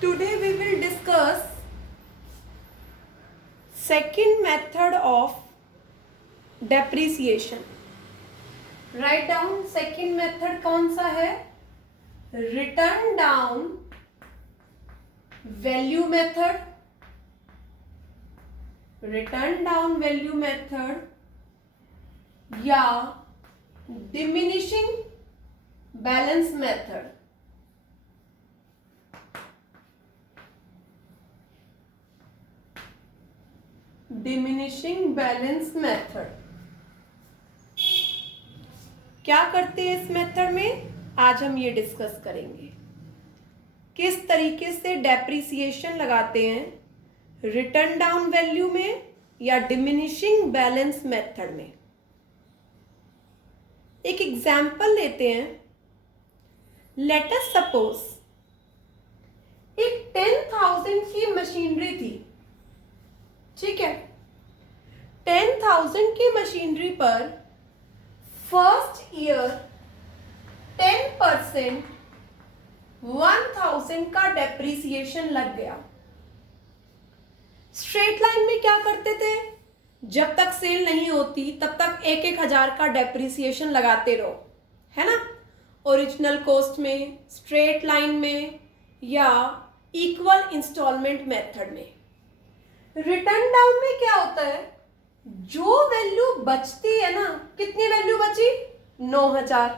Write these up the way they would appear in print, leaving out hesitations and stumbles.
Today we will discuss second method of depreciation. Write down second method कौन सा है? Return down value method. Return down value method या diminishing balance method. Diminishing balance method क्या करते हैं इस method में? आज हम ये डिस्कस करेंगे किस तरीके से डेप्रिसिएशन लगाते हैं रिटर्न डाउन वैल्यू में या डिमिनिशिंग बैलेंस मेथड में। एक एग्जाम्पल लेते हैं। लेट अस सपोज एक 10,000 की मशीनरी थी, ठीक है। 10,000 की मशीनरी पर फर्स्ट ईयर 10% 1,000 का डेप्रिसिएशन लग गया। स्ट्रेट लाइन में क्या करते थे? जब तक सेल नहीं होती तब तक 1,000 का डेप्रिसिएशन लगाते रहो, है ना। ओरिजिनल कॉस्ट में, स्ट्रेट लाइन में या इक्वल इंस्टॉलमेंट मेथड में। रिटर्न डाउन में क्या होता है? जो वैल्यू बचती है ना, कितनी वैल्यू बची? 9,000।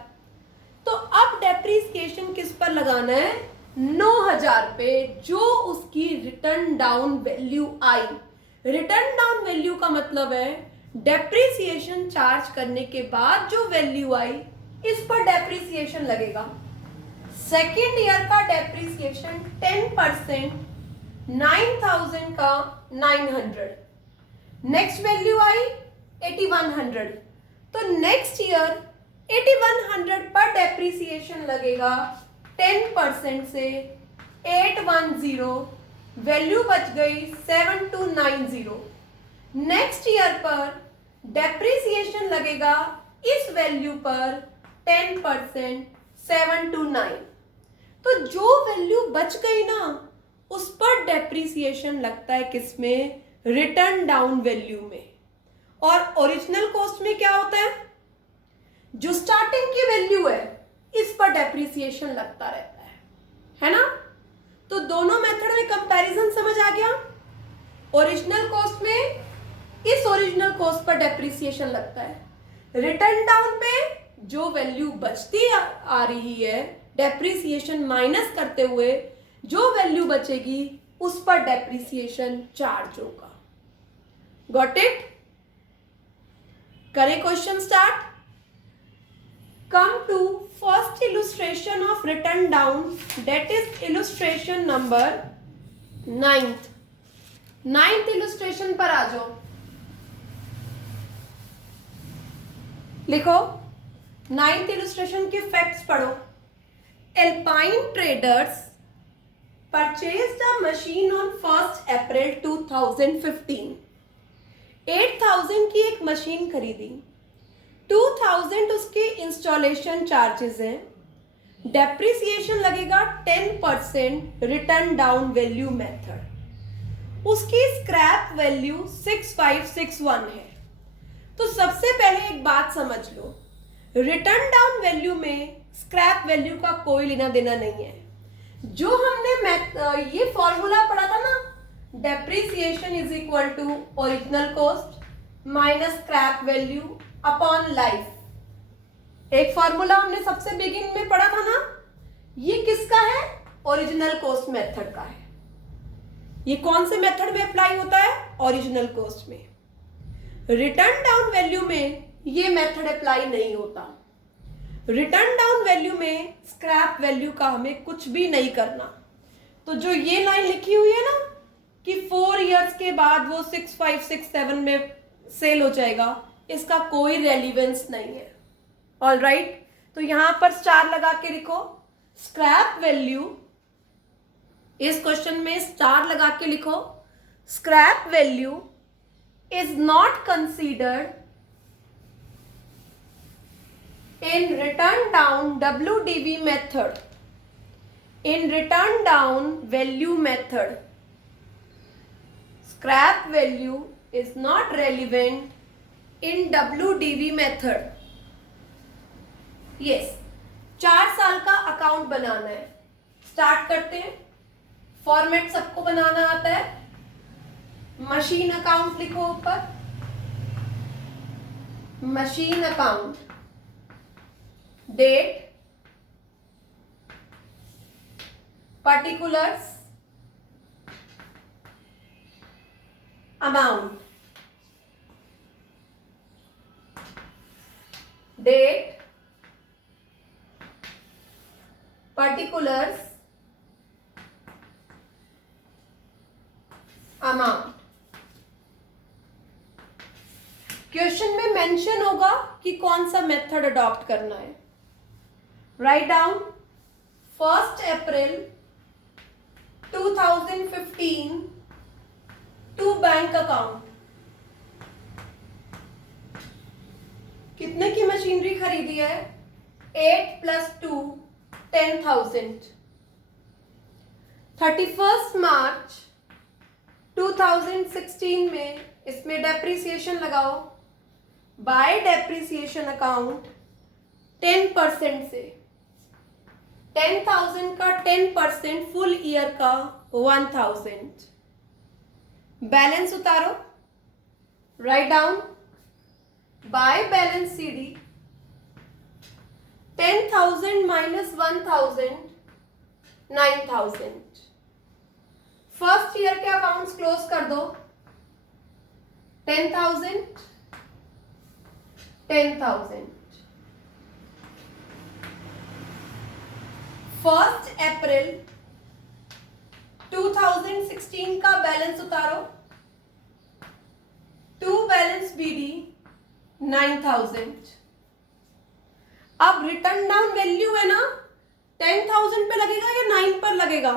तो अब डेप्रिसिएशन किस पर लगाना है? 9,000 पे, जो उसकी रिटर्न डाउन वैल्यू आई। रिटर्न डाउन वैल्यू का मतलब है डेप्रिसिएशन चार्ज करने के बाद जो वैल्यू आई, इस पर डेप्रिसिएशन लगेगा। सेकेंड ईयर का डेप्रिसिएशन 10%, 9,000 का 900। नेक्स्ट वैल्यू आई 8,100। तो नेक्स्ट ईयर 8,100 पर डेप्रिसिएशन लगेगा 10% से 810। वैल्यू बच गई 7,290। नेक्स्ट ईयर पर डेप्रिसिएशन लगेगा इस वैल्यू पर 10% 729। तो जो वैल्यू बच गई ना, उस पर डेप्रिसिएशन लगता है किसमें? रिटर्न डाउन वैल्यू में। और ओरिजिनल कॉस्ट में क्या होता है? जो स्टार्टिंग की वैल्यू है, इस पर डेप्रिसिएशन लगता रहता है ना। तो दोनों मेथड में कंपैरिजन समझ आ गया। ओरिजिनल कॉस्ट में इस ओरिजिनल कॉस्ट पर डेप्रिसिएशन लगता है। रिटर्न डाउन पे जो वैल्यू बचती आ रही है, डेप्रिसिएशन माइनस करते हुए जो वैल्यू बचेगी, उस पर डेप्रिसिएशन चार्ज होगा। Got it? करें question start. Come to first illustration of return down, that is illustration number 9th illustration पर आ जाओ। लिखो 9th इलुस्ट्रेशन के फैक्ट्स पढ़ो। Alpine Traders purchased a machine on 1st April 2015। 8,000 की एक मशीन खरीदी। 2,000 उसके इंस्टॉलेशन चार्जेस हैं। डेप्रिसिएशन लगेगा 10% रिटर्न डाउन वैल्यू मेथड। उसकी स्क्रैप वैल्यू 6,561 है। तो सबसे पहले एक बात समझ लो, रिटर्न डाउन वैल्यू में स्क्रैप वैल्यू का कोई लेना देना नहीं है। जो हमने ये फॉर्मूला पढ़ा था ना, depreciation is equal to original cost minus scrap value upon life. एक फॉर्मूला हमने सबसे बिगिनिंग में पढ़ा था ना, ये किसका है? ओरिजिनल कॉस्ट मेथड का है। ये कौन से मेथड में अप्लाई होता है? ओरिजिनल कॉस्ट में। रिटर्न डाउन वैल्यू में ये मेथड अप्लाई नहीं होता। रिटर्न डाउन वैल्यू में स्क्रैप वैल्यू का हमें कुछ भी नहीं करना। तो जो ये लाइन लिखी हुई है ना कि 4 इयर्स के बाद वो 6,567 में सेल हो जाएगा, इसका कोई रेलिवेंस नहीं है। ऑलराइट, तो यहां पर स्टार लगा के लिखो स्क्रैप वैल्यू। इस क्वेश्चन में स्टार लगा के लिखो scrap value is not considered in return down WDV method In return down value method, scrap value is not relevant in WDV method. Yes, 4 साल का अकाउंट बनाना है. स्टार्ट करते हैं. फॉर्मेट सबको बनाना आता है. मशीन अकाउंट लिखो ऊपर. Machine account, date, particulars, amount, date, particulars, amount. Question में मेंशन होगा कि कौन सा मेथड अडॉप्ट करना है. Right down 1 April 2015 to bank account. कितने की मशीनरी खरीदी है? 8 + 2 10,000. 31 मार्च 2016 में इसमें डेप्रिसिएशन लगाओ. बाय डेप्रिसिएशन अकाउंट 10% से 10,000 का 10% फुल ईयर का 1,000. बैलेंस उतारो. Write down by balance CD 10,000 minus 1,000 9,000. First year के अकाउंट्स क्लोज कर दो. 10,000 10,000. 1 अप्रैल 2016 का बैलेंस उतारो. To balance BD 9,000. अब रिटर्न डाउन वैल्यू है ना, 10,000 पे लगेगा या 9 पर लगेगा?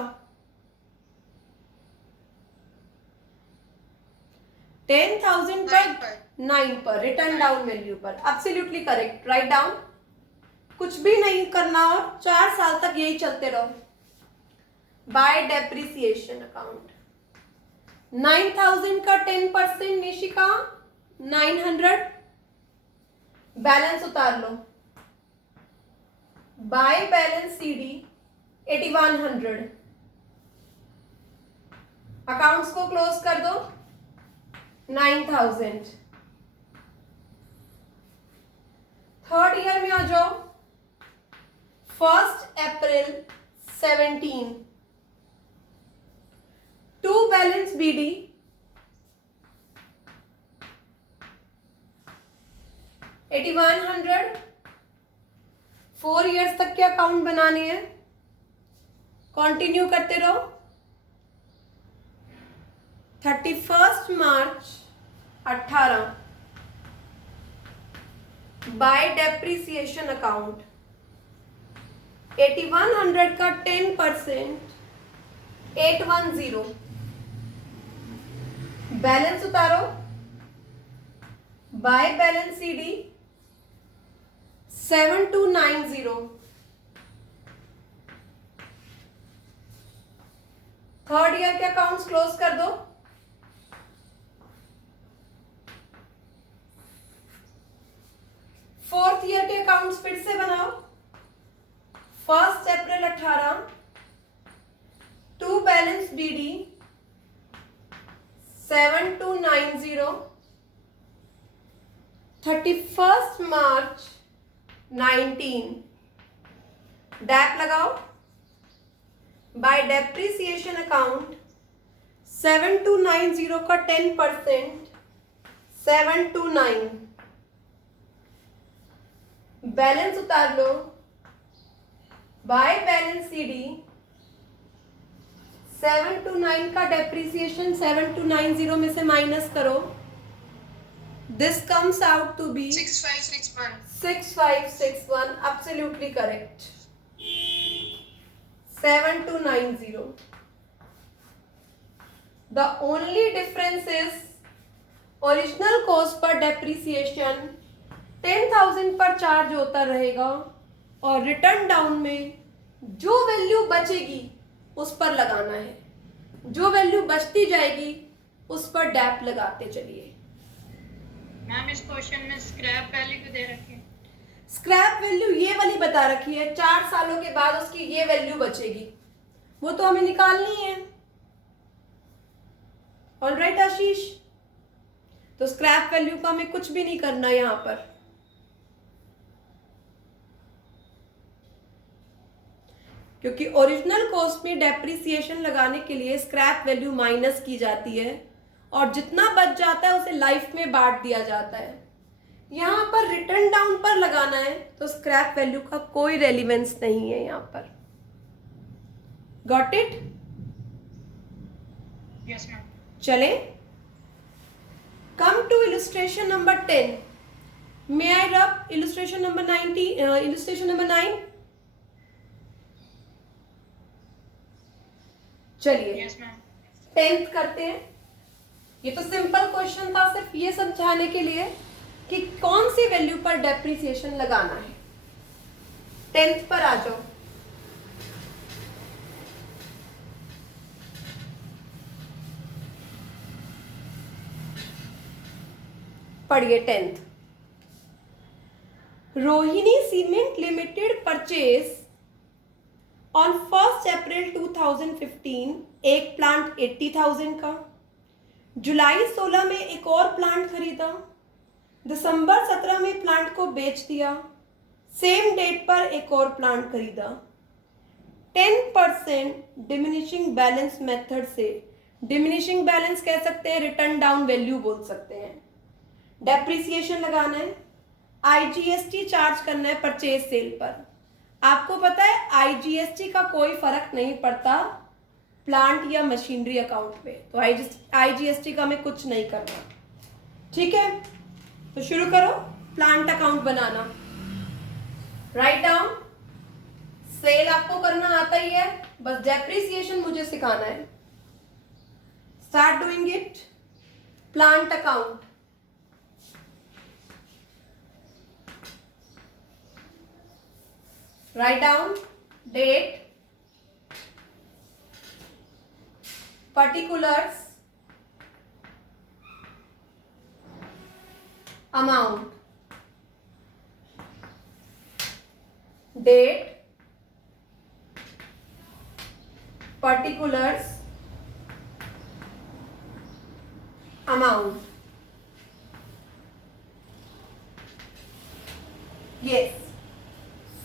10,000 पर 9 पर रिटर्न डाउन वैल्यू पर. Absolutely correct. Write down. कुछ भी नहीं करना और 4 साल तक यही चलते रहो. बाय डेप्रिसिएशन अकाउंट 9,000 का 10% निशिका 900. बैलेंस उतार लो. By balance CD 8,100. अकाउंट्स को क्लोज कर दो. 9,000. थर्ड ईयर में आ जाओ. 1 April 17 to balance BD 8,100. 4 years तक के अकाउंट बनाने हैं. कंटिन्यू करते रहो. 31 मार्च 18 बाय डेप्रिसिएशन अकाउंट 8,100 का 10% 810. बैलेंस उतारो. Bye balance CD 7,290. Third year के अकाउंट्स क्लोज कर दो. फोर्थ ईयर के अकाउंट्स फिर से बनाओ. 1 April 18 to balance BD 7,290. 31 March 19 डैप लगाओ. बाय डेप्रिसिएशन अकाउंट 7,290 का 10% 729. बैलेंस उतार लो. बाय बैलेंस CD 729 का डेप्रिसिएशन 7,290 में से माइनस करो. This comes out to be 6561. 6561. Absolutely correct. 7,290. The only difference is original cost पर डेप्रिसिएशन 10,000 पर चार्ज होता रहेगा और रिटर्न डाउन में जो वैल्यू बचेगी उस पर लगाना है, जो वैल्यू बचती जाएगी उस पर डैप लगाते चलिए। मैम इस क्वेश्चन में स्क्रैप वैल्यू क्यों दे रखी है? स्क्रैप वैल्यू ये वाली बता रखी है, 4 सालों के बाद उसकी ये वैल्यू बचेगी, वो तो हमें निकालनी है। ऑलराइट आशीष, तो स्क्रैप वैल्यू का हमें कुछ भी नहीं करना यहां पर, क्योंकि ओरिजिनल कॉस्ट में डेप्रिसिएशन लगाने के लिए स्क्रैप वैल्यू माइनस की जाती है और जितना बच जाता है उसे लाइफ में बांट दिया जाता है। यहां पर रिटर्न डाउन पर लगाना है तो स्क्रैप वैल्यू का कोई रेलिवेंस नहीं है यहां पर। Got it? Yes ma'am. चले, कम टू इलस्ट्रेशन नंबर 10। मे आई रब इलस्ट्रेशन नंबर 9? चलिए यस मैम। 10th करते हैं। ये तो सिंपल क्वेश्चन था, सिर्फ ये समझाने के लिए कि कौन सी वैल्यू पर डेप्रिसिएशन लगाना है। 10th पर आ जाओ। पढ़िए 10th। Rohini cement limited purchase on 1 April 2015 एक प्लांट 80,000 का, जुलाई 16 में एक और प्लांट खरीदा, दिसंबर 17 में प्लांट को बेच दिया, सेम डेट पर एक और प्लांट खरीदा। 10% डिमिनिशिंग बैलेंस मेथड से, डिमिनिशिंग बैलेंस कह सकते हैं, रिटर्न डाउन वैल्यू बोल सकते हैं, डेप्रिसिएशन लगाना है, आईजीएसटी चार्ज करना है परचेज सेल पर। आपको पता है आईजीएसटी का कोई फर्क नहीं पड़ता प्लांट या मशीनरी अकाउंट पे, तो आईजीएसटी का हमें कुछ नहीं करना। ठीक है, तो शुरू करो प्लांट अकाउंट बनाना। राइट डाउन, सेल आपको करना आता ही है, बस डेप्रिसिएशन मुझे सिखाना है। Start doing it. Plant account, write down date, particulars, amount, date, particulars, amount. Yes,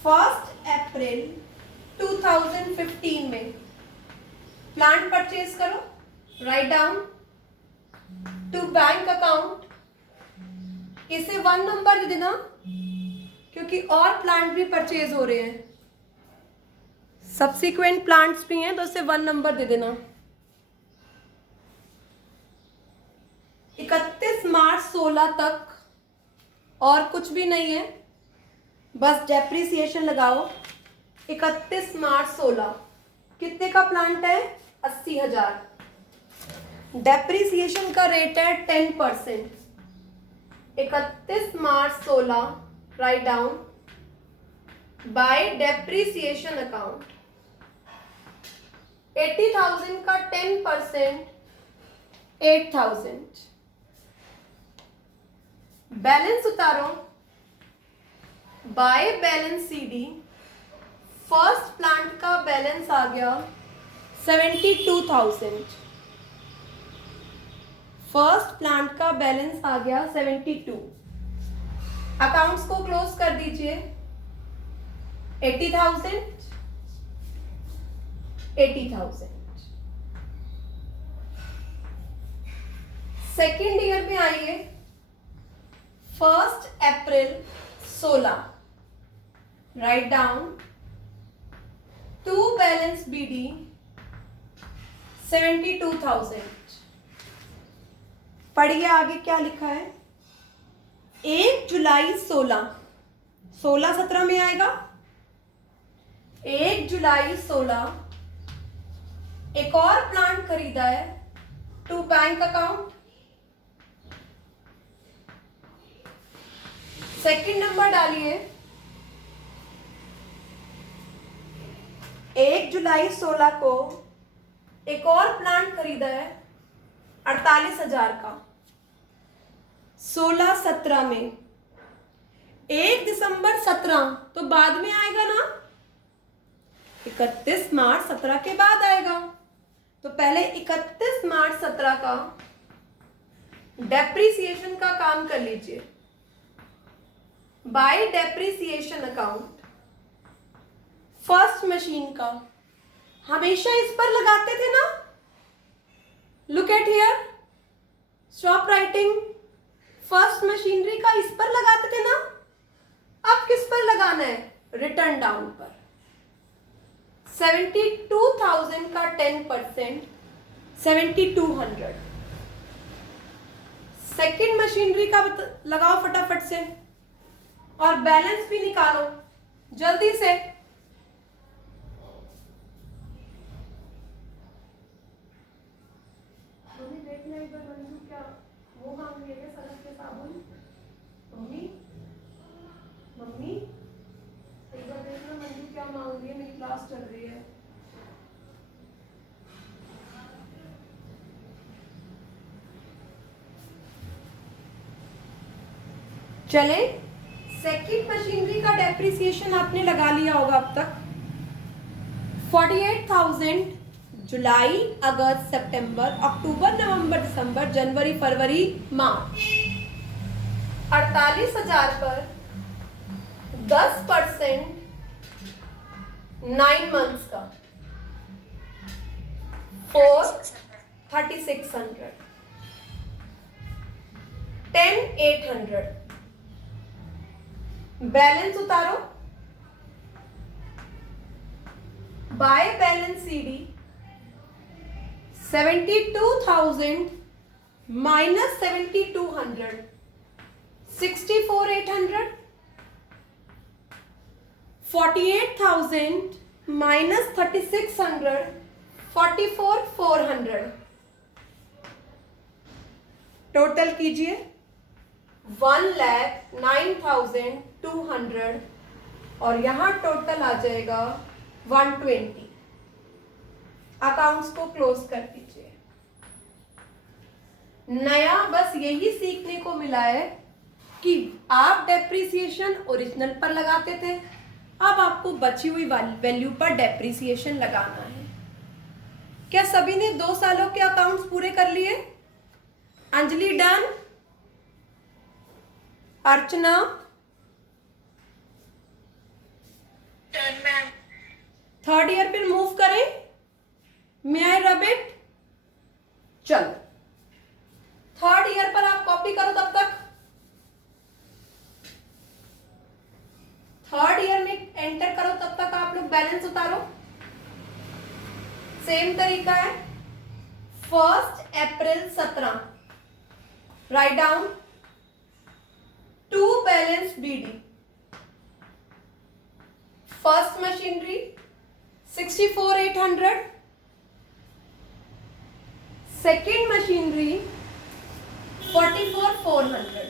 1 April 2015 में प्लांट परचेज करो। Right down to bank account, इसे 1 नंबर दे देना क्योंकि और प्लांट भी परचेज हो रहे हैं, सब्सिक्वेंट प्लांट्स भी हैं, तो इसे 1 नंबर दे देना। 31 मार्च 16 तक और कुछ भी नहीं है, बस डेप्रिसिएशन लगाओ। 31 मार्च 16 कितने का प्लांट है? 80,000। डेप्रिसिएशन का रेट है 10%। 31 मार्च 16 right down by depreciation account. 80,000 का 10% 8,000। बैलेंस उतारो by balance CD. First plant का बैलेंस आ गया 72,000। फर्स्ट प्लांट का बैलेंस आ गया 72। अकाउंट्स को क्लोज कर दीजिए। 80,000 80,000। सेकेंड ईयर में आइए। 1 April 16 right down to balance BD 72,000। पढ़िए आगे क्या लिखा है। 1 जुलाई 16 में आएगा। 1 जुलाई 16 एक और प्लांट खरीदा है to bank account. Second number डालिए। 1 जुलाई 16 को एक और प्लांट खरीदा है 48,000 का। 16-17 में 1 दिसंबर 17 तो बाद में आएगा ना, 31 मार्च 17 के बाद आएगा। तो पहले 31 मार्च 17 का डेप्रिसिएशन का काम कर लीजिए। Bye depreciation account first machine का हमेशा इस पर लगाते थे ना। Look at here, stop writing. First machinery का इस पर लगाते थे ना, अब किस पर लगाना है? रिटर्न डाउन पर। 72,000 का 10%, 7200। सेकेंड मशीनरी का लगाओ फटाफट से और बैलेंस भी निकालो जल्दी से। देखना एक बार मंजू क्या वो मांग रही है, सरफ के साबुन। मम्मी मम्मी एक बार देखना मंजू क्या मांग रही है, मेरी क्लास चल रही है। चले, सेकंड मशीनरी का डेप्रिसिएशन आपने लगा लिया होगा अब तक। 48,000 जुलाई, अगस्त, सितंबर, अक्टूबर, नवंबर, दिसंबर, जनवरी, फरवरी, मार्च। 48,000 पर 10% 9 मंथ्स का 3600, 10,800। बैलेंस उतारो। By balance CD 72,000 minus 7,200, 64,800। 48,000 minus 3,600, 44,400। Total कीजिए 1,09,200 और यहां टोटल आ जाएगा 120। अकाउंट्स को क्लोज कर दीजिए। नया बस यही सीखने को मिला है कि आप डेप्रिसिएशन ओरिजिनल पर लगाते थे, अब आपको बची हुई वैल्यू पर डेप्रिसिएशन लगाना है। क्या सभी ने 2 सालों के अकाउंट्स पूरे कर लिए? अंजलि डन? अर्चना? थर्ड ईयर पे मूव करें? मे आई रब इट? चलो, थर्ड ईयर पर आप कॉपी करो तब तक। थर्ड ईयर में एंटर करो तब तक आप लोग बैलेंस उतारो। सेम तरीका है। 1 April 17 right down 2 balance BD. First machinery 64,800, second machinery 44,400,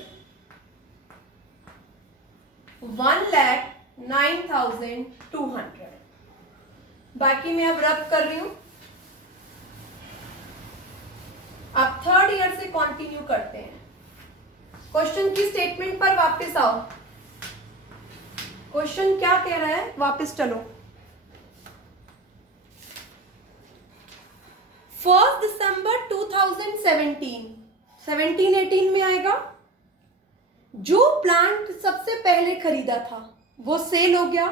1,09,200। बाकी मैं अब रब कर रही हूं। अब थर्ड ईयर से कंटिन्यू करते हैं। क्वेश्चन की स्टेटमेंट पर वापस आओ। क्वेश्चन क्या कह रहा है, वापस चलो। 1 दिसंबर 2017, 17-18 में आएगा। जो प्लांट सबसे पहले खरीदा था वो सेल हो गया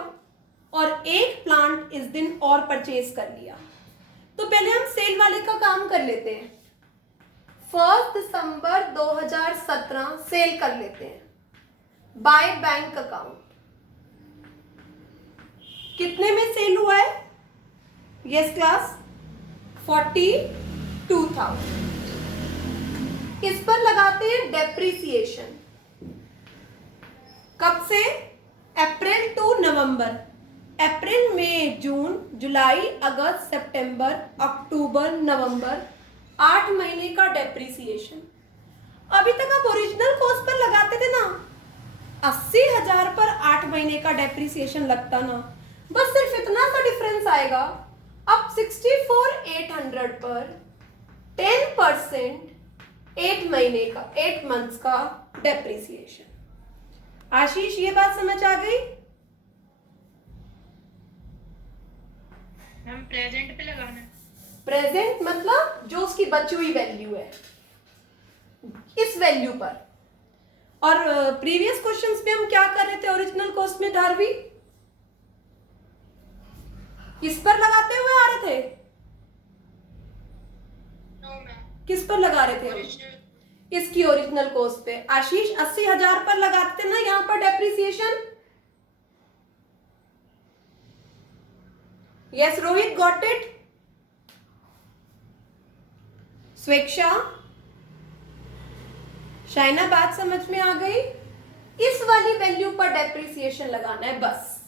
और एक प्लांट इस दिन और परचेज कर लिया। तो पहले हम सेल वाले का काम कर लेते हैं। 1 दिसंबर 2017 सेल कर लेते हैं बाय बैंक अकाउंट। कितने में सेल हुआ है? Yes class, 42,000। इस पर लगाते हैं डेप्रिसिएशन। कब से? अप्रैल टू नवंबर। अप्रैल, मई, जून, जुलाई, अगस्त, सितंबर, अक्टूबर, नवंबर, 8 महीने का डेप्रिसिएशन। अभी तक आप ओरिजिनल कॉस्ट पर लगाते थे ना, 80,000 पर 8 महीने का डेप्रिसिएशन लगता ना, बस सिर्फ इतना सा डिफरेंस आएगा। अब 64,800 पर 10% 8 महीने का 8 मंथ्स का डेप्रिसिएशन। आशीष ये बात समझ आ गई? मैम प्रेजेंट पे लगाना है। प्रेजेंट मतलब जो उसकी बची हुई वैल्यू है इस वैल्यू पर। और प्रीवियस क्वेश्चंस में हम क्या कर रहे थे ओरिजिनल कॉस्ट में धारवी? किस पर लगाते हुए आ रहे थे? नो मैम, किस पर लगा रहे थे? ओरिजिनल इसकी ओरिजिनल कॉस्ट पे। आशीष 80,000 पर लगाते थे ना यहां पर depreciation. Yes Rohit, got it? स्वेक्षा, शाइना बात समझ में आ गई? इस वाली वैल्यू पर डेप्रिसिएशन लगाना है बस।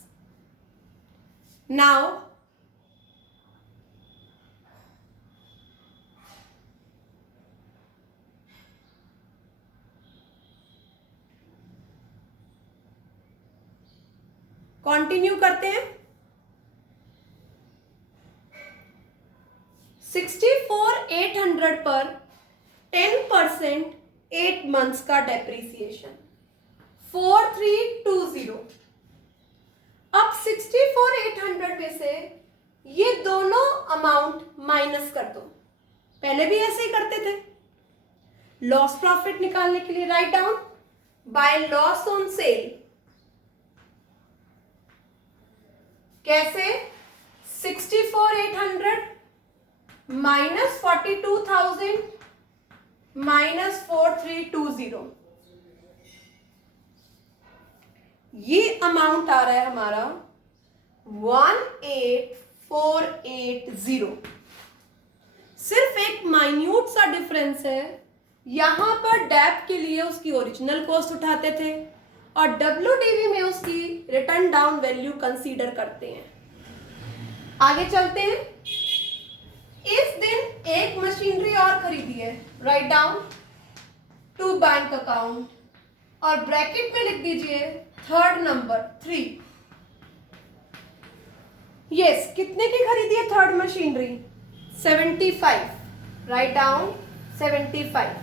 नाउ कंटिन्यू करते हैं। 64,800 पर 10% 8 मंथ्स का डेप्रिसिएशन 4,320। अब 64,800 में से ये दोनों अमाउंट माइनस कर दो। पहले भी ऐसे ही करते थे। लॉस प्रॉफिट निकालने के लिए write down by loss on sale. कैसे? 64,800 माइनस 42,000 माइनस 4,320। ये अमाउंट आ रहा है हमारा 18,480। सिर्फ एक माइन्यूट सा डिफरेंस है। यहां पर डेप के लिए उसकी ओरिजिनल कॉस्ट उठाते थे और WDV में उसकी रिटर्न डाउन वैल्यू कंसीडर करते हैं। आगे चलते हैं। इस दिन एक मशीनरी और खरीदी है, right down to bank account और ब्रैकेट में लिख दीजिए थर्ड नंबर 3। यस, कितने की खरीदी है थर्ड मशीनरी? 75, write down 75।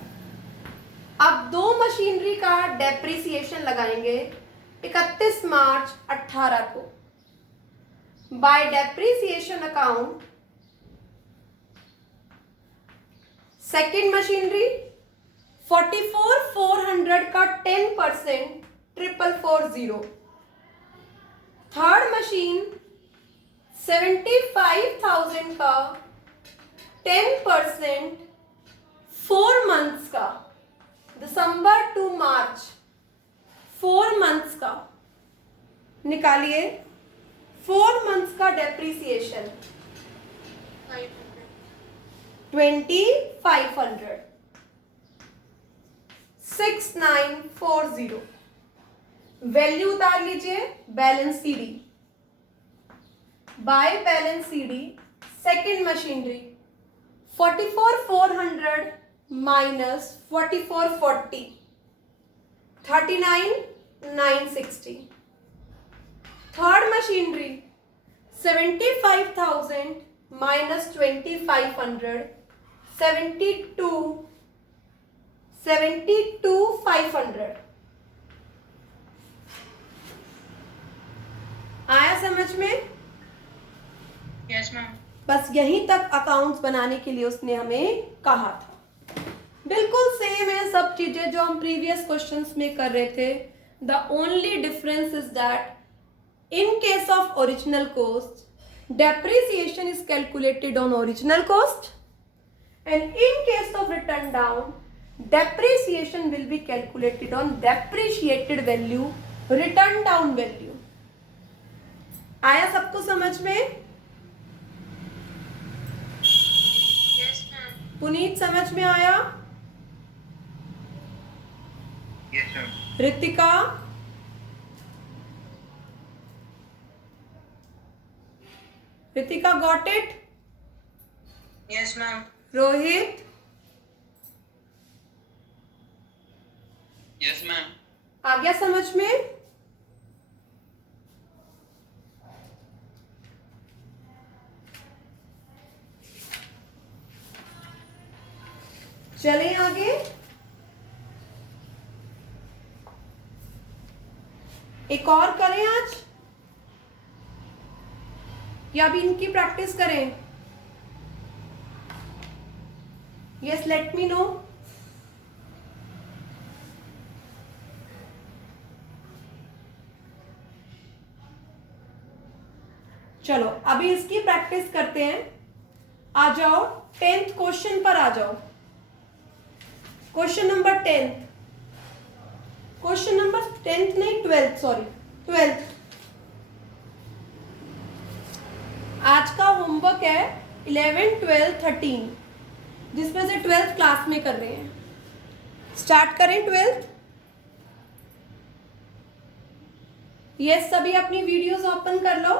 अब दो मशीनरी का डेप्रिसिएशन लगाएंगे 31 मार्च 18 को। Bye depreciation account second machinery 44,400 का 10% 4,440। थर्ड मशीन 75,000 का 10% 4 मंथ्स का, दिसंबर टू मार्च 4 मंथ्स का। निकालिए 4 मंथ्स का डेप्रिसिएशन 2,500 6,940। वैल्यू उतार लीजिए balance CD। Bye balance CD second machinery 44,400 minus 4440 39,960। Third machinery 75,000 minus 2,500 72,500। आया समझ में? Yes ma'am. बस यहीं तक अकाउंट्स बनाने के लिए उसने हमें कहा था। बिल्कुल सेम है सब चीजें जो हम प्रीवियस क्वेश्चंस में कर रहे थे। The only difference is that in case of original cost depreciation is calculated on original cost, and in case of return down depreciation will be calculated on depreciated value, return down value। आया सबको समझ में? Yes ma'am. Puneet समझ में आया? Yes ma'am. Ritika, Ritika got it? Yes ma'am. Rohit, yes ma'am. आ गया समझ में? चलें आगे। एक और करें आज या अभी इनकी प्रैक्टिस करें? Yes, let me know. चलो अभी इसकी प्रैक्टिस करते हैं। आ जाओ 10th क्वेश्चन पर आ जाओ। Question number 10th, question number 10th नहीं 12th, सॉरी 12th। आज का होमवर्क है 11, 12, 13, जिसमें से 12th क्लास में कर रहे हैं। स्टार्ट करें 12th। यस, सभी अपनी वीडियोस ओपन कर लो।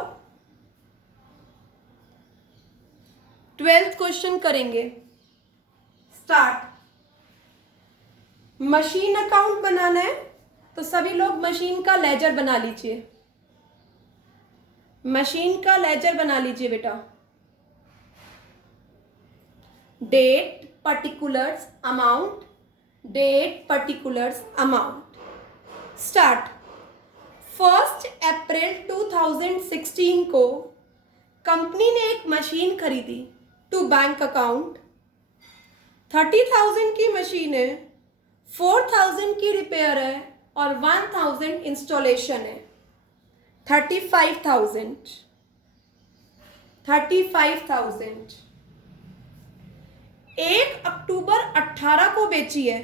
12th क्वेश्चन करेंगे। स्टार्ट। मशीन अकाउंट बनाना है तो सभी लोग मशीन का लेजर बना लीजिए। मशीन का लेजर बना लीजिए बेटा। Date, particulars, amount, date, particulars, amount. Start. 1 April 2016 को कंपनी ने एक मशीन खरीदी टू बैंक अकाउंट। 30,000 की मशीन है, 4,000 की रिपेयर है और 1,000 इंस्टॉलेशन है। 35,000। 35,000 1 अक्टूबर 18 को बेची है।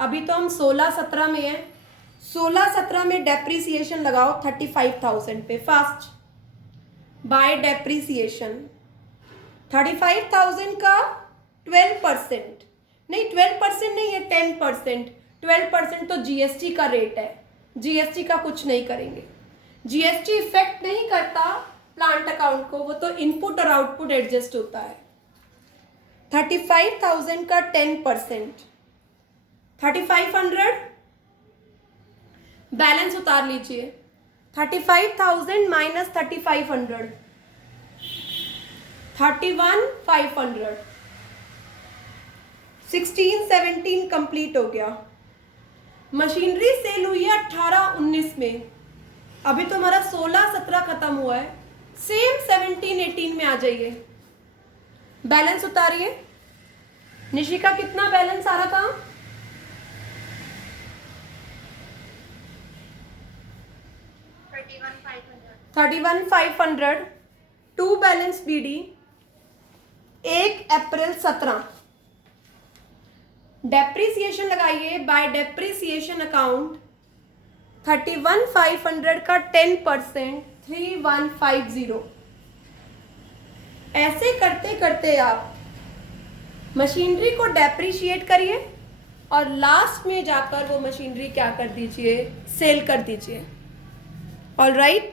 अभी तो हम 16-17 में हैं। 16-17 में डेप्रिसिएशन लगाओ 35,000 पे फास्ट। बाय डेप्रिसिएशन 35,000 का 12%, नहीं 12% नहीं है, 10%। 12% तो जीएसटी का रेट है, जीएसटी का कुछ नहीं करेंगे। जीएसटी इफेक्ट नहीं करता प्लांट अकाउंट को, वो तो इनपुट और आउटपुट एडजस्ट होता है। 35,000 का 10%, 3,500। बैलेंस उतार लीजिए। 35,000 माइनस 3,500, 31,500। 16-17 कंप्लीट हो गया। मशीनरी सेल हुई है 18-19 में। अभी तो हमारा 16-17 खत्म हुआ है। सेम 17-18 में आ जाइए। बैलेंस उतारिए। निशिका कितना बैलेंस आ रहा था? 31,500। 2 बैलेंस बीडी 1 अप्रैल 17। डेप्रिसिएशन लगाइए बाय डेप्रिसिएशन अकाउंट। 31,500 का 10%, 3,150। ऐसे करते करते आप मशीनरी को डेप्रिशिएट करिए और लास्ट में जाकर वो मशीनरी क्या कर दीजिए, सेल कर दीजिए। All right.